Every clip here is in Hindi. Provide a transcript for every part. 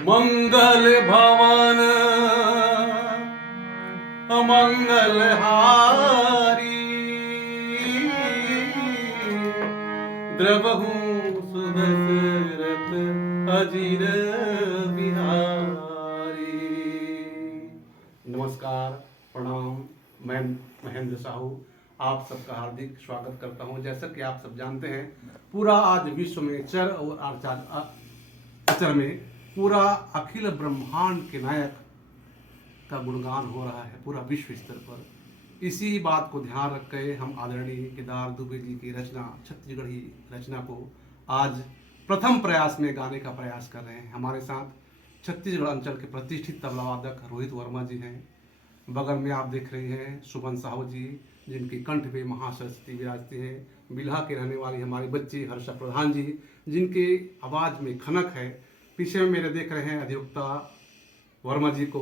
मंगल भवन अमंगल हारी द्रवहु सुदशरथ अजीर बिहारी। नमस्कार, प्रणाम। मैं महेंद्र साहू आप सबका हार्दिक स्वागत करता हूं। जैसा कि आप सब जानते हैं, पूरा आज विश्व में चर और अचर में पूरा अखिल ब्रह्मांड के नायक का गुणगान हो रहा है पूरा विश्व स्तर पर। इसी बात को ध्यान रख के हम आदरणीय केदार दुबे जी की रचना, छत्तीसगढ़ी रचना को आज प्रथम प्रयास में गाने का प्रयास कर रहे हैं। हमारे साथ छत्तीसगढ़ अंचल के प्रतिष्ठित तबला वादक रोहित वर्मा जी हैं। बगल में आप देख रहे हैं सुमन साहू जी, जिनकी कंठ पे महासरस्वती विराजती है। बिल्हा के रहने वाली हमारी बच्ची हर्षा प्रधान जी, जिनके आवाज़ में खनक है। पीछे में मेरे देख रहे हैं अधिवक्ता वर्मा जी को।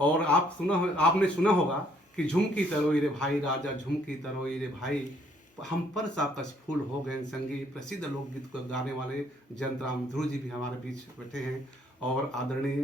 और आपने सुना होगा कि झुमकी तरोई रे भाई राजा, झुमकी तरोई रे भाई, हम पर साकस फूल हो गए संगी। प्रसिद्ध लोकगीत को गाने वाले जयंतराम ध्रुव जी भी हमारे बीच बैठे हैं। और आदरणीय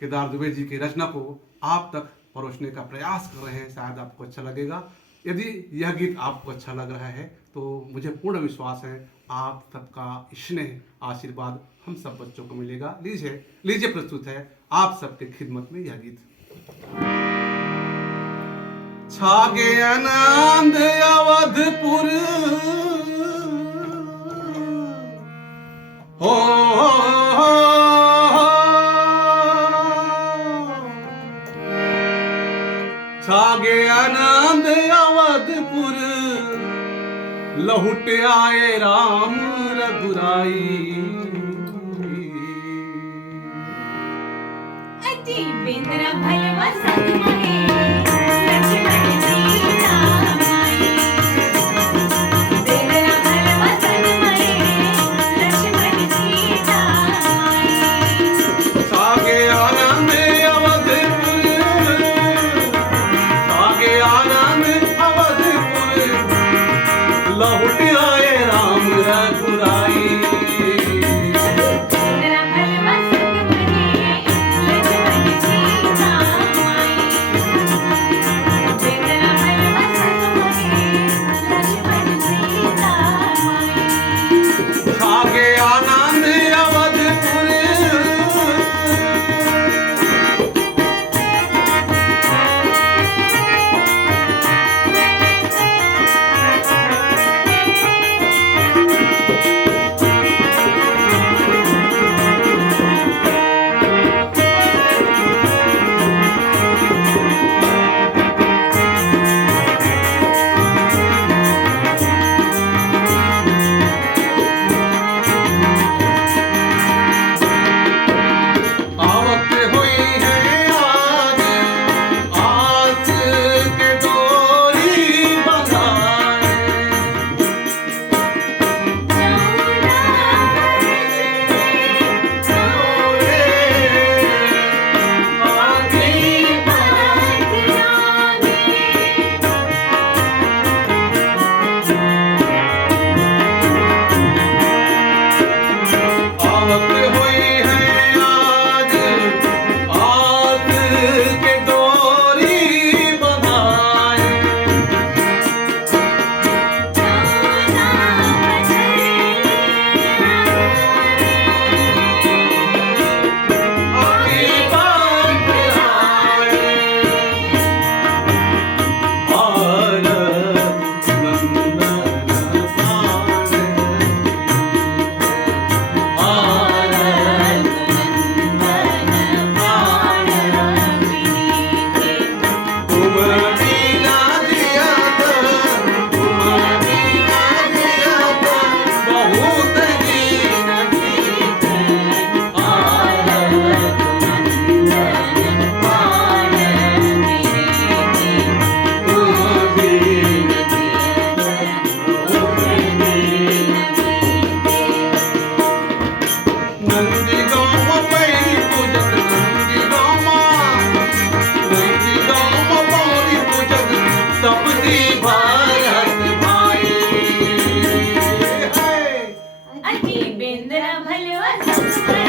केदार दुबे जी की रचना को आप तक परोसने का प्रयास कर रहे हैं। शायद आपको अच्छा लगेगा। यदि यह गीत आपको अच्छा लग रहा है तो मुझे पूर्ण विश्वास है आप सबका स्नेह आशीर्वाद हम सब बच्चों को मिलेगा। लीजिए प्रस्तुत है आप सबके खिदमत में यह गीत। छागे आनंद अवधपुर हो छागे आनंद अवधपुर, लहुट आए राम रघुराई। अति बिंद्र भलवा संग महे, लक्ष्मण सीता माई। बिंद्र भलवा संग महे, लक्ष्मण सीता माई। छागे आनंद अवधपुर, छागे आनंद अवधपुर, लहुट आए राम रघुराई। अति बिंद्र भलवा संग महे।